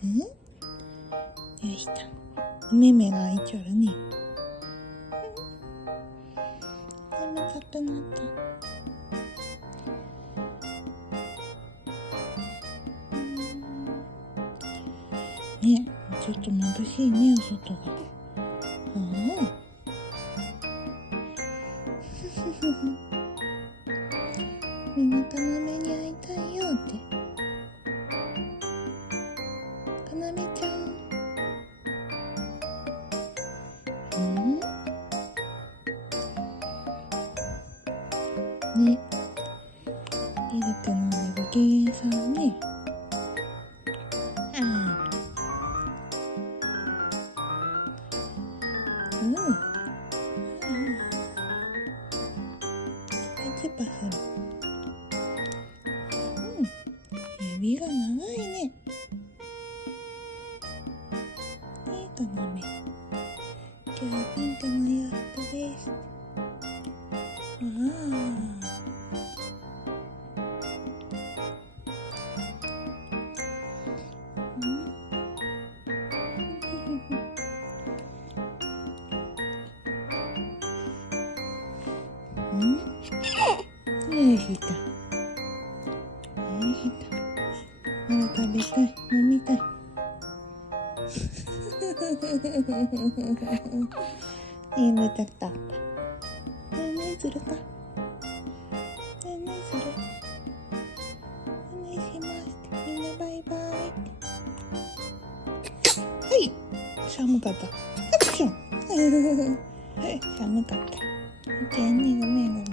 よいしょ。お目目が開いちゃうね。眠たくなった。ね、ちょっと眩しいね、お外が。みんなかなめに会いたいよって。かなめちゃん。ね、ミルク飲んでご機嫌さんね。パチパチ。指が長いね。いいかなめ。今日はピンクの洋服です。よいしょ。まだ食べたい、飲みたい。眠たかった。ねえねえするか。ねえねえする。お願いします。みんなバイバイ。はい。寒かった。アクション。はい、寒かった。ごめん。